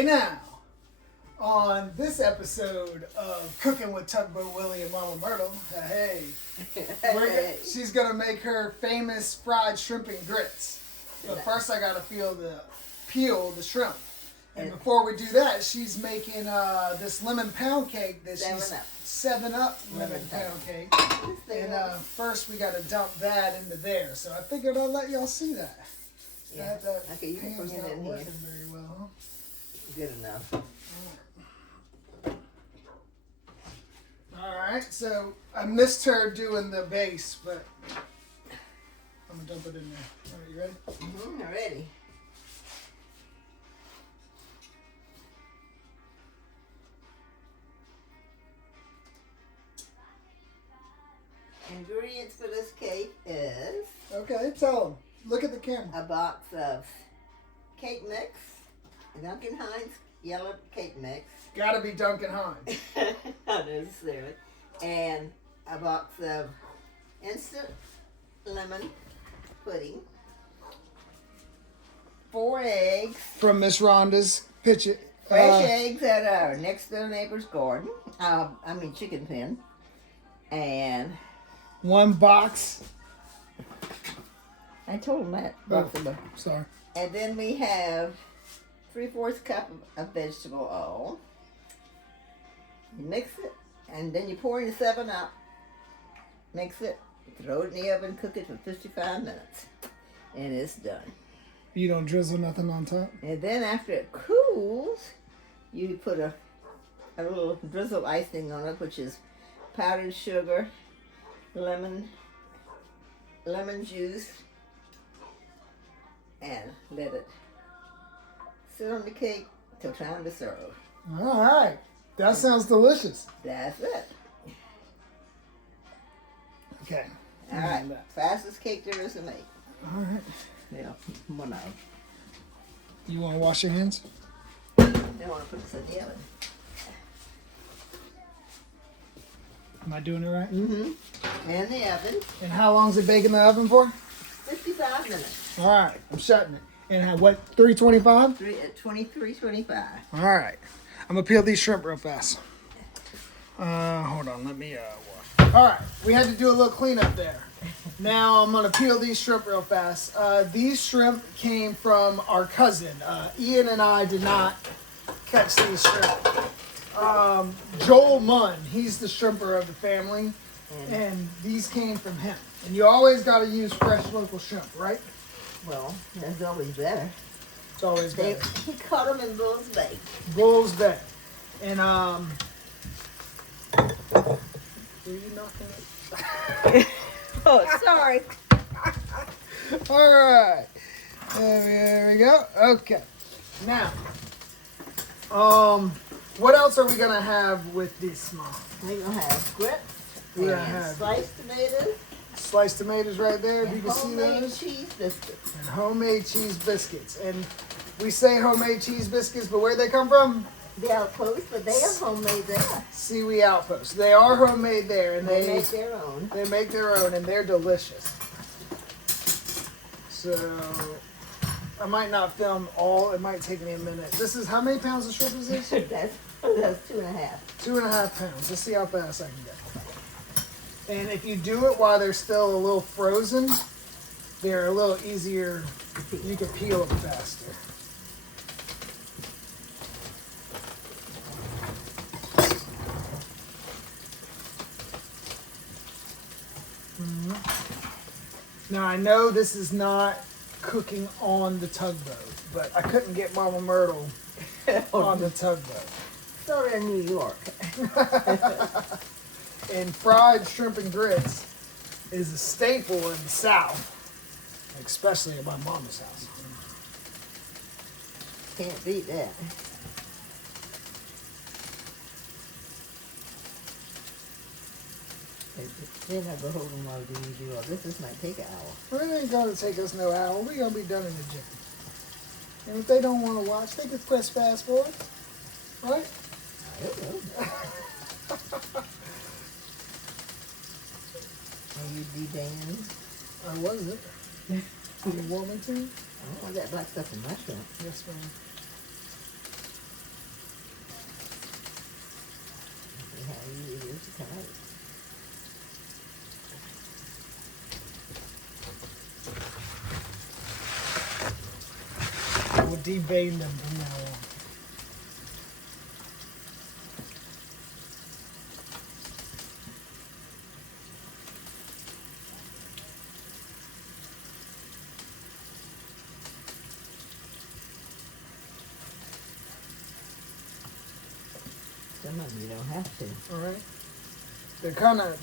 Hey now, on this episode of Cooking with Tugboat Willie and Momma Myrtle, she's going to make her famous fried shrimp and grits. But first I got to peel the shrimp. And before we do that, she's making this lemon pound cake that she's 7-Up lemon pound cake. And first we got to dump that into there. So I figured I'd let y'all see that. Yeah. Okay, you can pan's put it not in here. working very well, huh? Good enough. Alright, so I missed her doing the base, but I'm going to dump it in there. Alright, you ready? Mm-hmm, I'm ready. Ingredients for this cake is Okay, tell them. Look at the camera. a box of cake mix, Duncan Hines yellow cake mix. Gotta be Duncan Hines. Not necessarily. And a box of instant lemon pudding. 4 eggs. From Miss Rhonda's picture. Fresh eggs at our next door neighbor's garden. Chicken pen. And 1 box. I told him that. Both of them. Sorry. And then we have 3/4 cup of vegetable oil. You mix it, and then you pour in the 7-Up. Mix it, throw it in the oven, cook it for 55 minutes, and it's done. You don't drizzle nothing on top? And then after it cools, you put a little drizzle icing on it, which is powdered sugar, lemon juice, and let it sit on the cake till time to serve. Alright. That sounds delicious. That's it. Okay. All right, fastest cake there is to make. Alright. Yeah, one eye. You want to wash your hands? Then I want to put this in the oven. Am I doing it right? Mm-hmm. In the oven, And how long is it bake in the oven for? 55 minutes. Alright. I'm shutting it. And what, 325? 23:25. Alright. I'm going to peel these shrimp real fast. Hold on. Let me wash. Alright. We had to do a little cleanup there. Now I'm going to peel these shrimp real fast. These shrimp came from our cousin. Ian and I did not catch these shrimp. Joel Munn, he's the shrimper of the family. And these came from him. And you always got to use fresh local shrimp, right? Well, that's always better. It's always better. He caught them in Bull's Bay. Bull's Bay. And, were you knocking it? Oh, sorry. All right. There we go. Okay. Now, what else are we going to have with this, Mom? We're going to have grits. We're and gonna have sliced tomatoes. Sliced tomatoes right there. And You can see homemade those. cheese biscuits. And homemade cheese biscuits. And we say homemade cheese biscuits, but where they come from? The Outpost, but they are homemade there. Seawee Outpost. They are homemade there, and They make their own. They make their own, and they're delicious. So I might not film all. It might take me a minute. This is how many pounds of shrimp is this? that's 2.5. 2.5 pounds. Let's see how fast I can get. And if you do it while they're still a little frozen, they're a little easier. You can peel them faster. Now I know this is not cooking on the tugboat, but I couldn't get Momma Myrtle on the tugboat. So they're in New York. And fried shrimp and grits is a staple in the South, especially at my mama's house. Can't beat that. They're not going to hold them while you do all this. This might take an hour. Well, it ain't going to take us no hour. We're going to be done in a jiffy. And if they don't want to watch, they can press fast forward. Right? I don't know. Are you de-banned? I wasn't. You want me to? I don't want that black stuff in my shrimp. Yes, ma'am. how easy it is to cut. We'll devein them from now on. Some of them you don't have to. All right.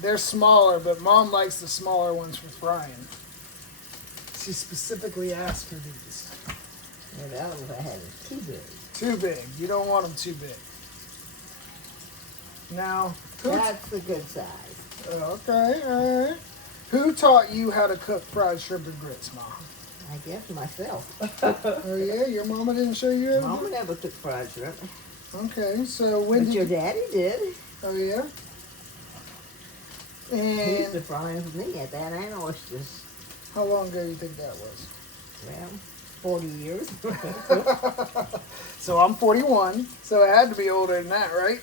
They're smaller, but Mom likes the smaller ones for frying. She specifically asked for these. Yeah, the other ones I had is too big. Too big. You don't want them too big. Now, That's the good size. okay, all right. Who taught you how to cook fried shrimp and grits, Mom? I guess myself. Oh yeah, your mama didn't show you everything? Mama never cooked fried shrimp. Okay, so when But did your you... daddy did. Oh yeah? He used to And fry them for me at that and oysters. how long ago do you think that was? Well, 40 years. So I'm 41, so it had to be older than that, right?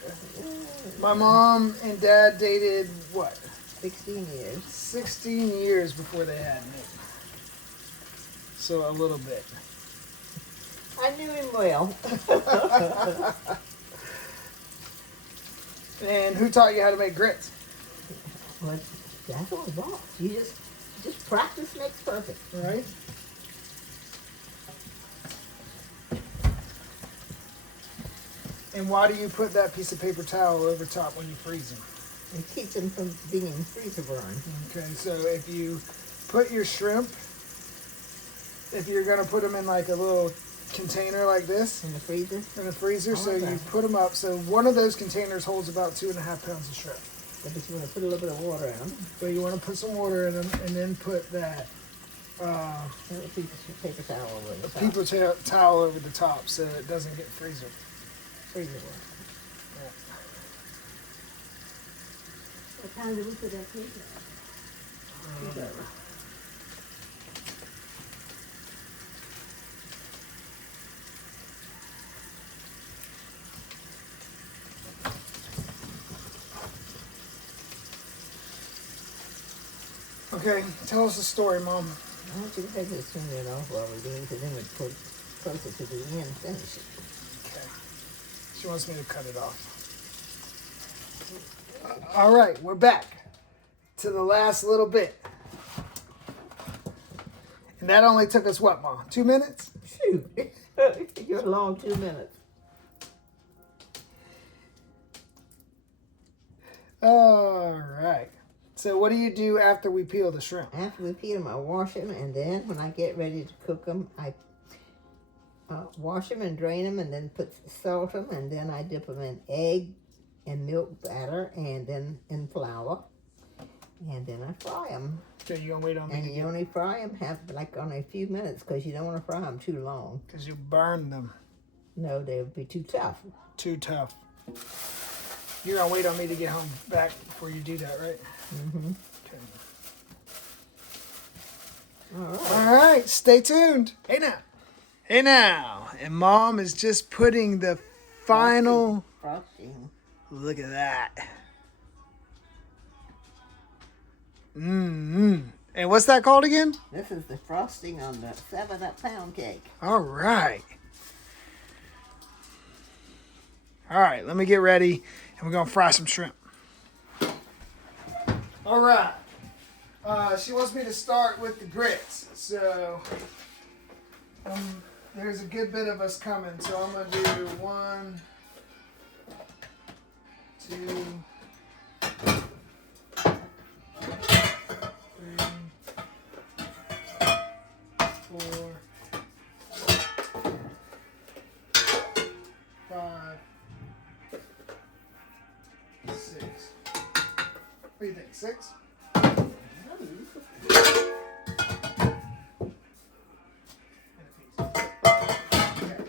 My mom and dad dated, what? 16 years. 16 years before they had me. So a little bit. I knew him well. And who taught you how to make grits? But that's what it was. You just practice makes perfect. Right? And why do you put that piece of paper towel over top when you freeze them? It keeps them from being freezer burn. Okay, so if you put your shrimp, if you're gonna put them in like a little container like this In the freezer? in the freezer, so Okay. you put them up. So one of those containers holds about 2.5 pounds of shrimp. But you want to put a little bit of water in them. So you want to put some water in them, and then put that And a piece of paper towel over the top. paper towel over the top, so it doesn't get freezer. Freezer burn. What time did we put that paper? Okay, tell us a story, Mom. I want you to take this turn it off while we're doing it, because then we'll put closer to the end and finish it. Okay. She wants me to cut it off. All right, we're back to the last little bit. And that only took us what, Mom? 2 minutes? Shoot. You're a long 2 minutes. All right. So what do you do after we peel the shrimp? After we peel them, I wash them, and then when I get ready to cook them, I wash them and drain them, and then put salt them, and then I dip them in egg and milk batter, and then in flour, and then I fry them. So you gonna wait on me And you only fry them only a few minutes, because you don't want to fry them too long. because you burn them. No, they'll be too tough. Too tough. You're gonna wait on me to get home back before you do that, right? Mm-hmm. Okay. All right. All right, stay tuned. Hey now. Hey now. And Mom is just putting the final... Frosting. Look at that. Mm-hmm. And what's that called again? This is the frosting on the 7-Up pound cake. All right. All right, let me get ready, and we're going to fry some shrimp. All right. She wants me to start with the grits. So there's a good bit of us coming. So I'm going to do 1, 2, 3, 4, 5, 6. What do you think? 6? Okay.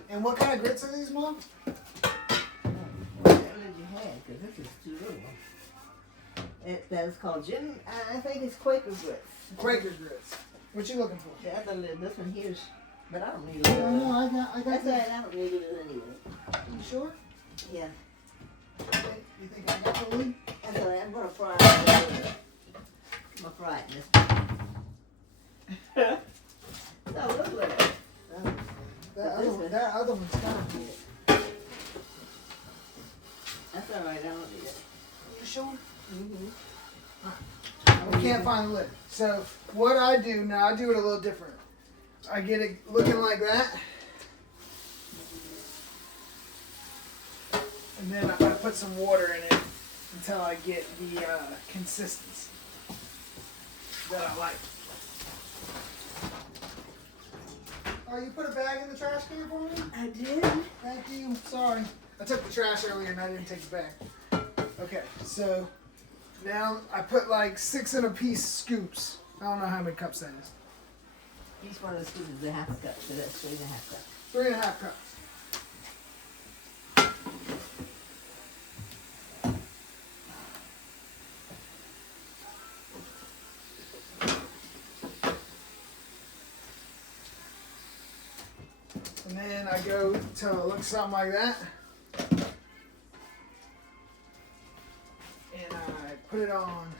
And what kind of grits are these, Mom? What did you have? Because this is too little. That's called gin. I think it's Quaker grits. Quaker grits. What you looking for? The other little, this one here's, but I don't need it. No, I got That's that. right, I don't need it anyway. You sure? Yeah. You You think I got the lid? That's all right. I'm gonna fry it. I'm gonna fry it in this. No, look at it. That other one's gone. That's all right. I don't need it. You sure? Mm-hmm. We can't find the lid. So what I do now, I do it a little different. I get it looking like that. And then I put some water in it until I get the consistency that I like. Oh, you put a bag in the trash can for me? I did. Thank you. Sorry. I took the trash earlier and I didn't take the bag. Okay, so now I put like 6 in a piece scoops. I don't know how many cups that is. Each one of the scoops is a half a cup, so that's 3.5 cups. 3.5 cups. And then I go till it looks something like that. And I put it on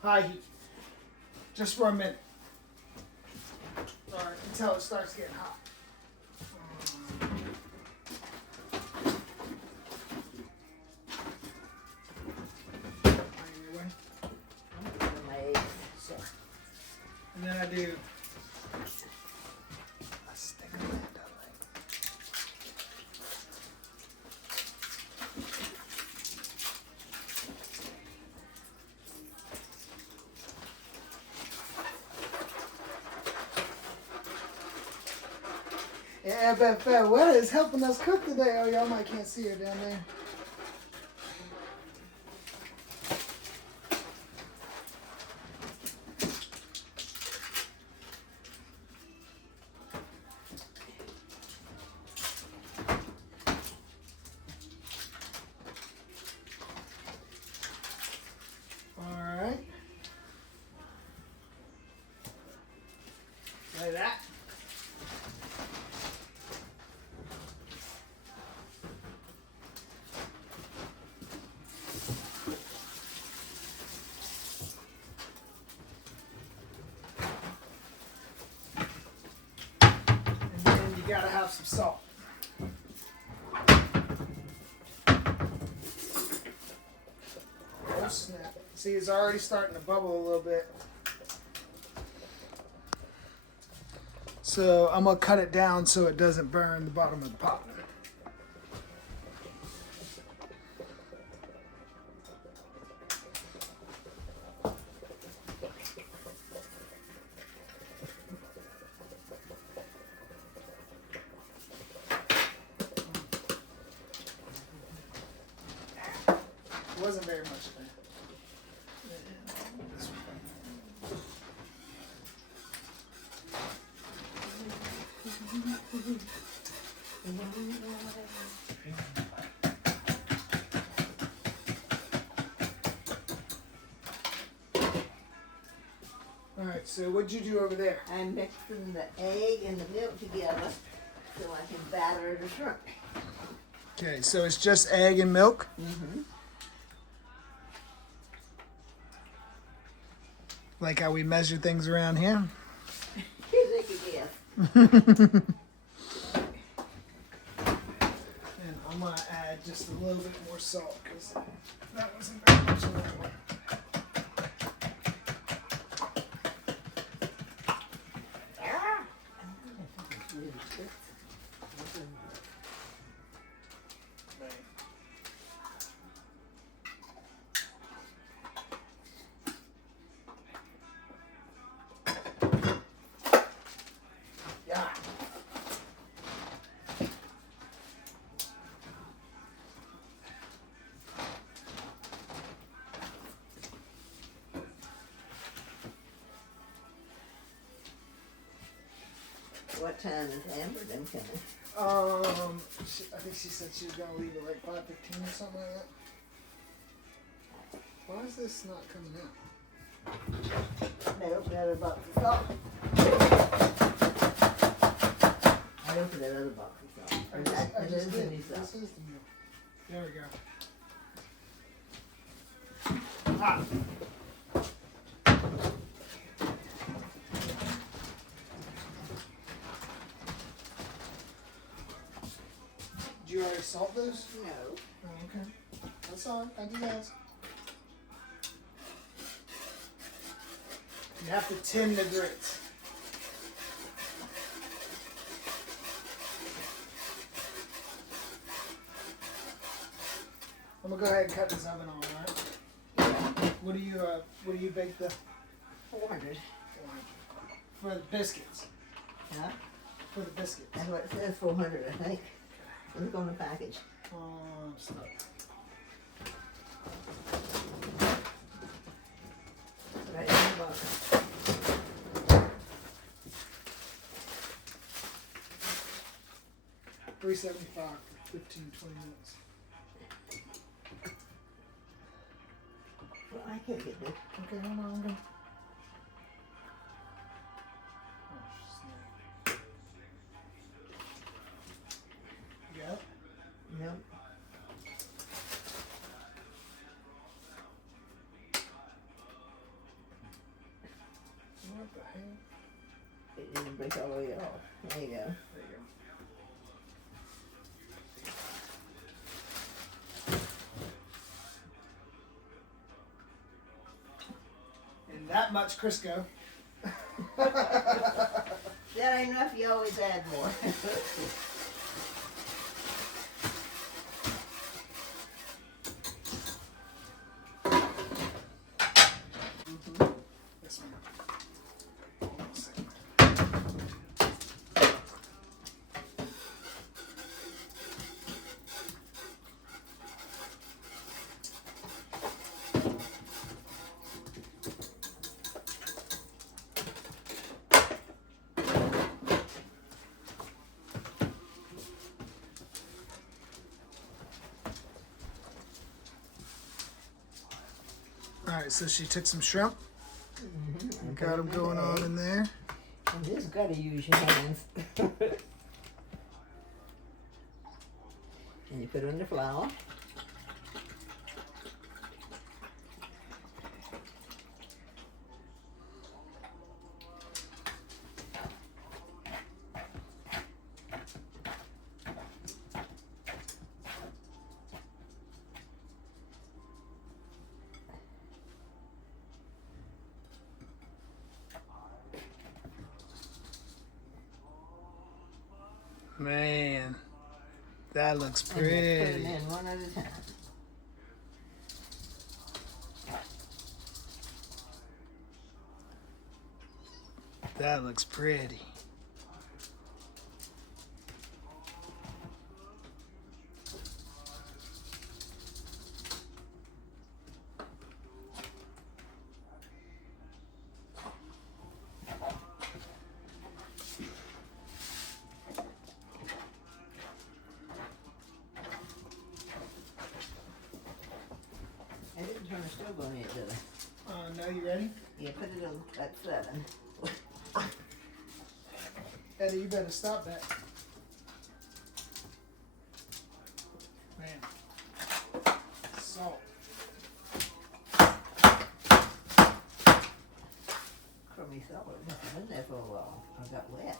high heat. Just for a minute. Or until it starts getting hot. I'm putting my eggs. Sorry. And then I do a stick of that. Yeah, but Wetta is helping us cook today. Oh, y'all might can't see her down there. All right. Like that. Gotta have some salt. Oh snap. See, it's already starting to bubble a little bit. So I'm gonna cut it down so it doesn't burn the bottom of the pot. Wasn't very much there. All right, so what'd you do over there? I'm mixing the egg and the milk together so I can batter the shrimp. Okay, so it's just egg and milk? Mm-hmm. Like how we measure things around here? Take a guess. And I'm going to add just a little bit more salt because that wasn't very much of that one. Yeah. What time is Amber then coming? I think she said she was gonna leave at like 5:15 or something like that. Why is this not coming out? They open that other box of salt. I opened that other box of salt. I just This is the did. new salt. This is the milk. There we go. Ah. Did you already salt those? No. Oh, okay. That's all right. I just asked. You have to tin the grits. I'm gonna go ahead and cut this oven on, alright? Yeah. What do you bake the 400. for the biscuits? Huh? For the biscuits. That's what it says, 400, I think. Look on the package. I'm stuck. Right in the box. $3.75 for 15-20 minutes. Well, I can't get this. Okay, hold on. Okay. Oh, snap. You got it? Nope. What the hell? It didn't break all the way off. There you go. There you go. And that much Crisco. That ain't enough, you always add more. This one. Hold on a second. Alright, so she took some shrimp. Mm-hmm. Got them going on in there. You just gotta use your hands. And you put in the flour. Man, that looks And just put them pretty. in one at a time. That looks pretty. I didn't turn the stove on yet, did I? Now you ready? Yeah, put it on at 7. Eddie, you better stop that. Man. Salt. Crummy salt. It's been there for a while. I got wet.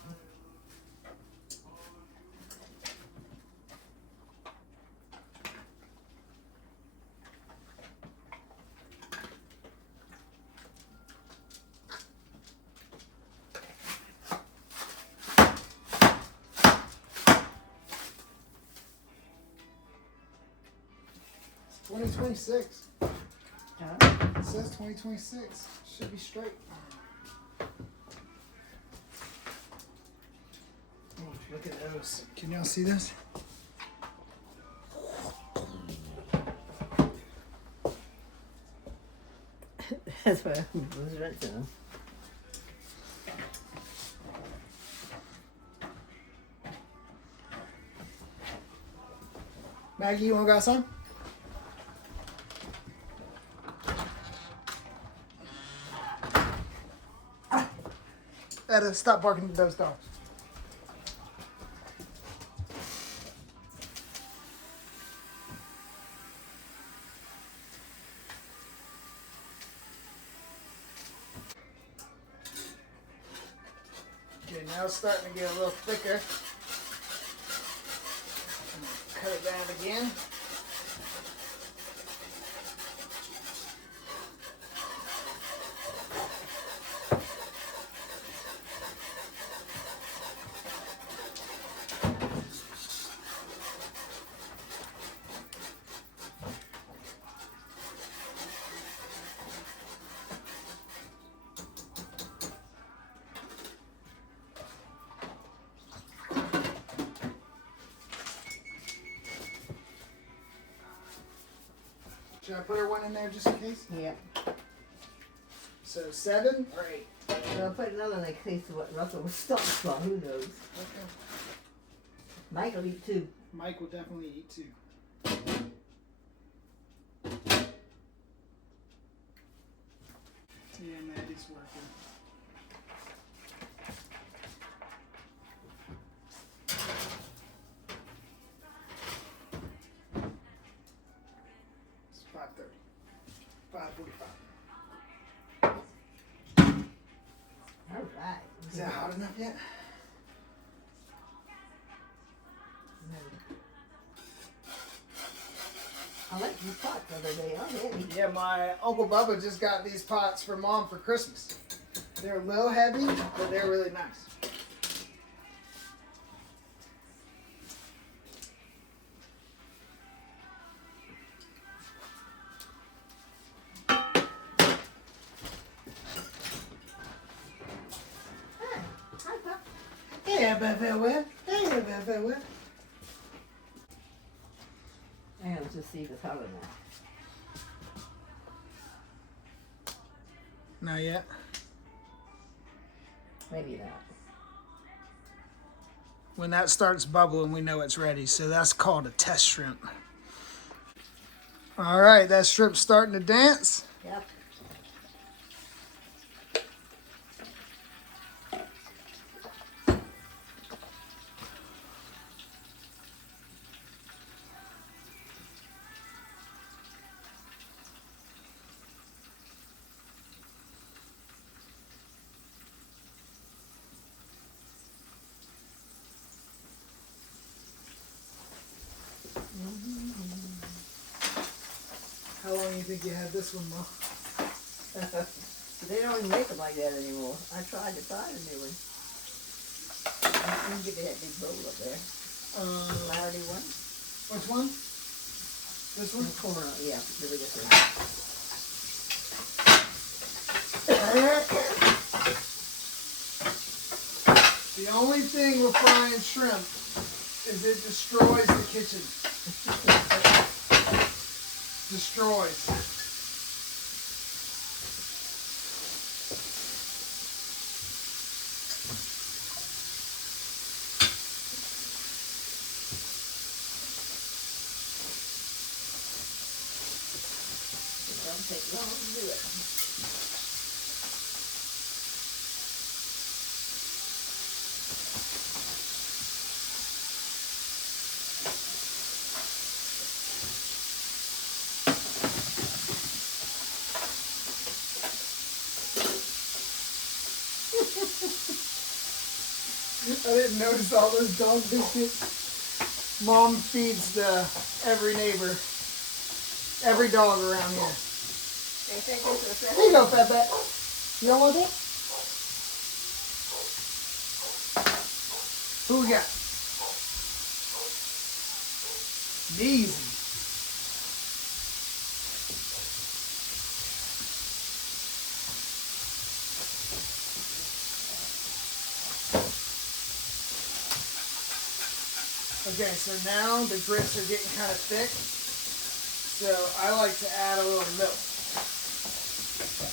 It's 2026. Huh? It says 2026. Should be straight. Oh, look at those. Can y'all see this? That's why I was rinsing them. Maggie, you want to got some? Etta, stop barking at those dogs. Now it's starting to get a little thicker. Cut it down again. Should I put her one in there just in case? Yep. So 7 or 8? So I'll put another in case of what Russell was stuck from. Who knows? Okay. Mike will eat 2. Mike will definitely eat 2. Yeah, Maddie's working. It's 5:30. 5:45. All right. Is that hot enough yet? No. I like these pots the other day. Oh, heavy. Yeah, my Uncle Bubba just got these pots for Mom for Christmas. They're a little heavy, but they're really nice. Hi, Pop. Yeah, Bubba. Hey, Bubba. And let's just see if it's hot enough. Not yet. Maybe not. When that starts bubbling, we know it's ready. So that's called a test shrimp. All right, that shrimp's starting to dance. Yep. How long do you think you had this one, Mom? They don't even make them like that anymore. I tried to find a new one. I didn't get that big bowl up there. Cloudy one. Which one? This one? The corner. Yeah, the biggest one. The only thing with frying shrimp is it destroys the kitchen. Destroys. It don't take long to do it. I didn't notice all those dog biscuits. Mom feeds every neighbor, every dog around here. They think this is Here you go, Fatback. You don't want it? Who we got? Easy. Okay, so now the grits are getting kind of thick. So I like to add a little milk.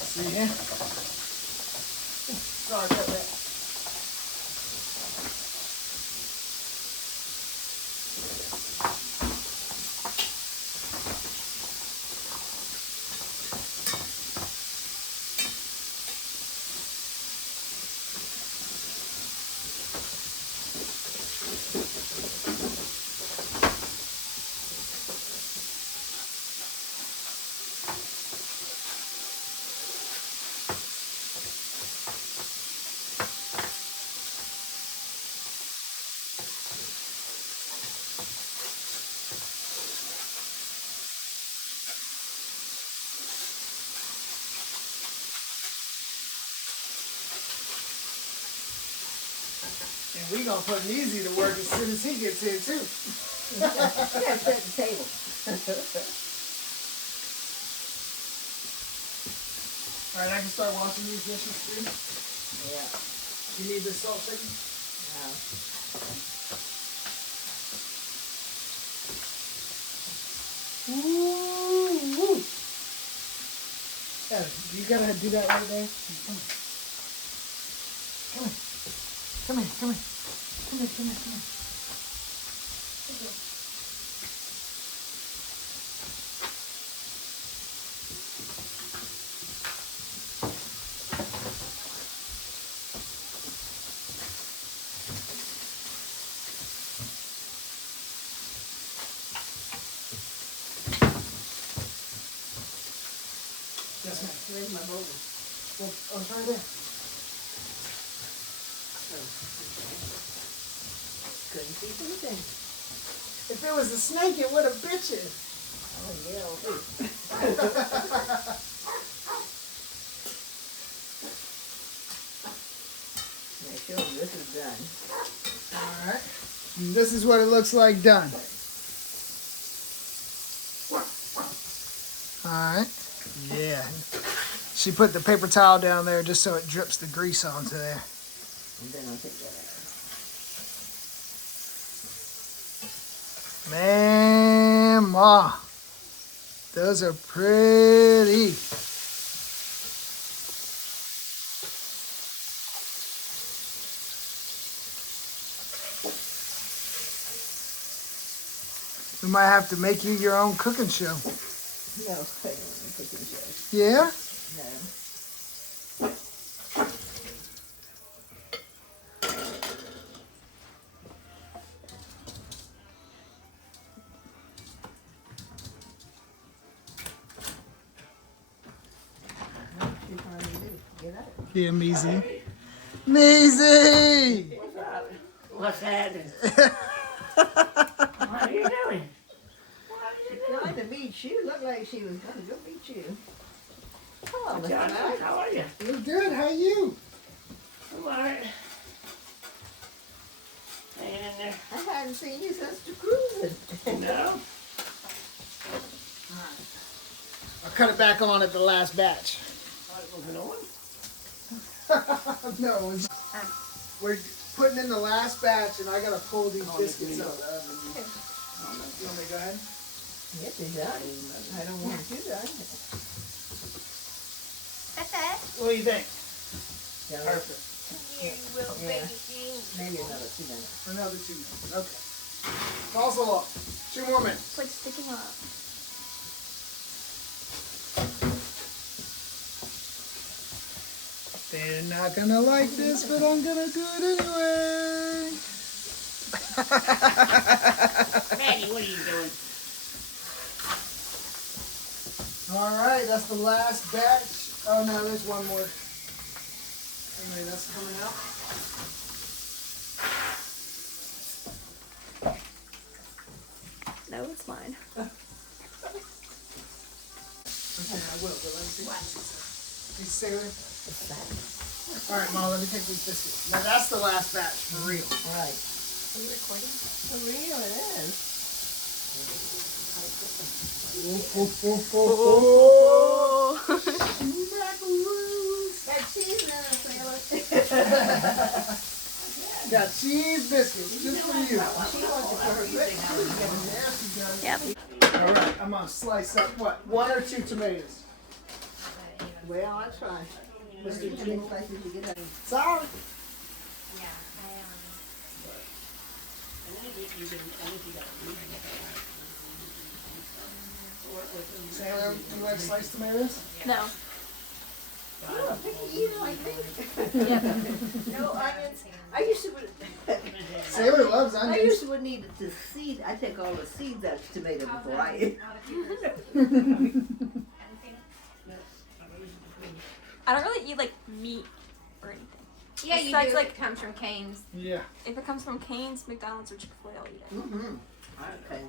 See here? Sorry about that. And we gonna put Easy to work as soon as he gets here too. You gotta set the table. All right, I can start washing these dishes too. Yeah. You need this salt shaker? No. Ooh, woo. Yeah, you gotta do that right there. Come on. Come here. Come here. Come here. Come here. Come here. Come here. Yes, ma'am. Where's my bowl? Well, oh, it's right there. Couldn't see anything. If it was a snake, it would have bit you. Oh, yeah. Make sure this is done. All right. And this is what it looks like done. All right. Yeah. She put the paper towel down there just so it drips the grease onto there. And then I'll take that out. Man, Ma, those are pretty. We might have to make you your own cooking show. No, I don't want to cooking show. Yeah? No. What you trying to do? Get up. Yeah, Measy. Measy! What's happening? What are you doing? Trying to meet you. Looked like she was going to go meet you. Hello, Mr. John, Knight. how are you? You're good. How you? I'm alright. Hanging in there. I hadn't seen you since the cruising. No? I'll cut it back on at the last batch. Thought it wasn't on? No, we're putting in the last batch, and I gotta pull these biscuits out. You want me to go ahead? Yes, you're done. I don't want you done. That's it. What do you think? Yeah, Perfect. You will Yeah. make it. maybe another 2 minutes. Another 2 minutes. Okay. False alarm. 2 more minutes. It's like sticking up. They're not gonna like this, but I'm gonna do it anyway. Maggie, what are you doing? All right, that's the last batch. Oh no, there's one more. Anyway, that's coming out. No, it's mine. Okay, I will, but let me see what she says. You stay with her? All right, Mom, let me take these biscuits. Now that's the last batch, for real. All right. Are you recording? For real, it is. Macaroons. Got cheese in it, Got cheese biscuits just for you. She wants to put her lip Yep. All right, I'm gonna slice up what, 1 or 2 tomatoes. Well, I'll try. How many slices you get out? Sorry. Sailor, you like sliced tomatoes? No. Oh, picky eater like me. Yep. No onions. I used to. Sailor loves I onions. used to would need the seed. I take all the seeds out of tomato before I eat. I don't really eat like meat or anything. Yeah, you Besides, do. like- Like, it comes from Cane's. Yeah. If it comes from Cane's, McDonald's, or Chick-fil-A, I'll eat it. Mm-hmm. Okay.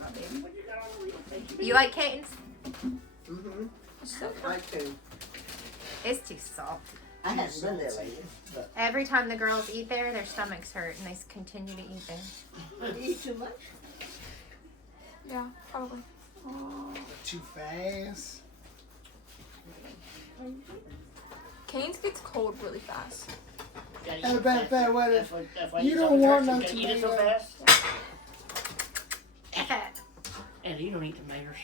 Now, baby, what you got on the wheel? Thank you. You like Cane's? Mm-hmm. So I too. It's too salty. I haven't been there lately, but Every time the girls eat there, their stomachs hurt, and they continue to eat there. you eat too much. yeah, probably. Too fast. Cane's gets cold really fast. Gotta eat And it about that way, That's why you eat don't so want much. no Can you eat it so tomato. fast? And you don't eat tomatoes.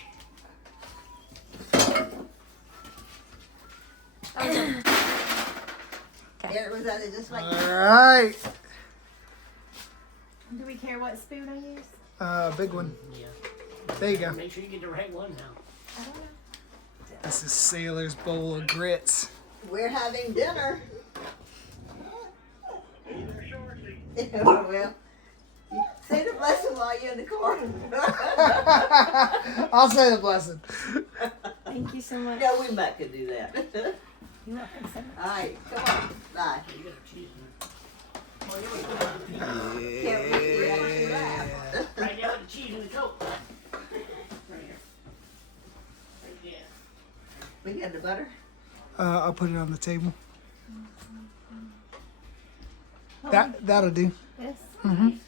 Yeah, it was either just like All right. Do we care what spoon I use? Big one. Yeah. There you go. Make sure you get the right one now. I don't know. This is Sailor's bowl of grits. we're having dinner. Well, say the blessing while you're in the car. I'll say the blessing. Thank you so much. No, we might could do that. You want some? All right, come on, bye. You got the cheese in Can't wait to actually laugh. there. Right there with the cheese and the Coke. Right here. Right there. We got the butter. I'll put it on the table. That'll do. This? Mhm.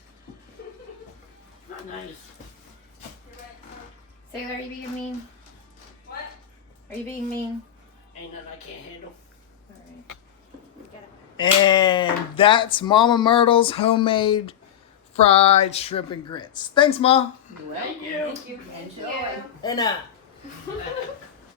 Not nice. Sailor, are you being mean? What? Are you being mean? Ain't nothing I can't handle. Alright. Get it. And that's Mama Myrtle's homemade fried shrimp and grits. Thanks, Ma. Well, Thank you. Enjoy. And